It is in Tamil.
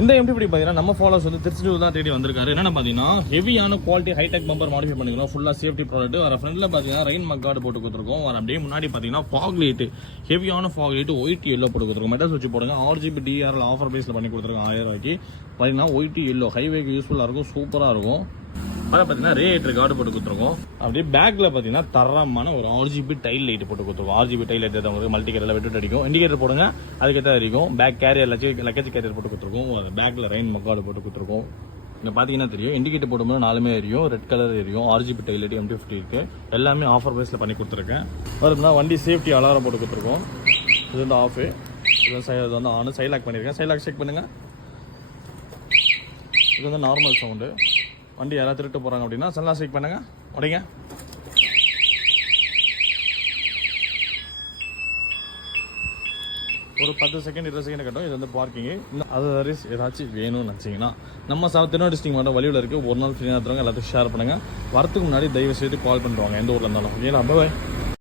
இந்த MT-50 பார்த்தீங்கன்னா நம்ம ஃபாலோவர்ஸ் வந்து திருச்சியூர் தான் தேடி வந்திருக்காரு. என்னென்ன பார்த்தீங்கன்னா ஹெவியான குவாலிட்டி ஹைடெக் பம்பர் மாடிஃபை பண்ணிக்கலாம். ஃபுல்லாக சேஃப்டி ப்ராடக்ட். வர ஃப்ரண்ட்ல பார்த்தீங்கன்னா ரெயின் மக்கார்டு போட்டு கொடுத்துருக்கோம். வர அப்படியே முன்னாடி பார்த்தீங்கன்னா ஃபாக் லைட், ஹெவியான ஃபாக் லைட் ஒயிட் எல்லோ போட்டு கொடுத்துருக்கோம். மெட்டல் வச்சு போடுங்க. RGB DRL ஆஃபர் பேஸில் பண்ணி கொடுத்துருக்கோம் 1000 ரூபாய்க்கு. பார்த்தீங்கன்னா ஒயிட் எல்லோ ஹைவேக்கு யூஸ்ஃபுல்லாக இருக்கும், சூப்பராக இருக்கும். அதை பார்த்தீங்கன்னா ரேடியேட்டர் கார்டு போட்டு கொடுத்துருக்கோம். அப்படியே பேக்கில் பார்த்தீங்கன்னா தரமான ஒரு RGB டைல் லைட் போட்டு கொடுத்துருக்கோம். RGB டைல் லைட் உங்களுக்கு மல்டி கேரியில் விட்டு அடிக்கும். இண்டிகேட்டர் போடுங்க, அதுக்கேற்ற இருக்கும். பேக் கேரியர் லக்கேஜ் கேரியர் போட்டு கொடுத்துருக்கோம். பேக்கில் ரெயின் மக்கார்டு போட்டு கொடுத்துருக்கோம். இங்கே பார்த்தீங்கன்னா தெரியும், இண்டிகேட்டர் போடும்போது 4மே எரியும், ரெட் கலர் எரியும். RGB டைல் லைட் MT-50 இருக்கு. எல்லாமே ஆஃபர் பேஸில் பண்ணி கொடுத்துருக்கேன். வருதுன்னா வண்டி சேஃப்டி அலாரம் போட்டு கொடுத்துருக்கோம். இது வந்து ஆஃபு, இது வந்து ஆன். சைட் லாக் பண்ணியிருக்கேன். சைட் லாக் செக் பண்ணுங்கள். இது வந்து நார்மல் சவுண்டு. வண்டி யாராவது திருட்டு போகிறாங்க அப்படின்னா சன்லாக் செக் பண்ணுங்க, உடைங்க. ஒரு 10 செகண்ட் 20 செகண்ட் கட்டும். இது வந்து பார்க்கிங்கு. அது ஏதாச்சும் வேணும்னு நினச்சிங்கன்னா நம்ம திருநெல்வேலி டிஸ்ட்ரிக்ட் மட்டும் வழியில் இருக்குது. ஒரு நாள் ஃப்ரீயாக இருக்கிறவங்க எல்லாத்துக்கும் ஷேர் பண்ணுங்கள். வரத்துக்கு முன்னாடி தயவு செய்து கால் பண்ணுவாங்க, எந்த ஊரில் இருந்தாலும். ஏன்னா பாய்.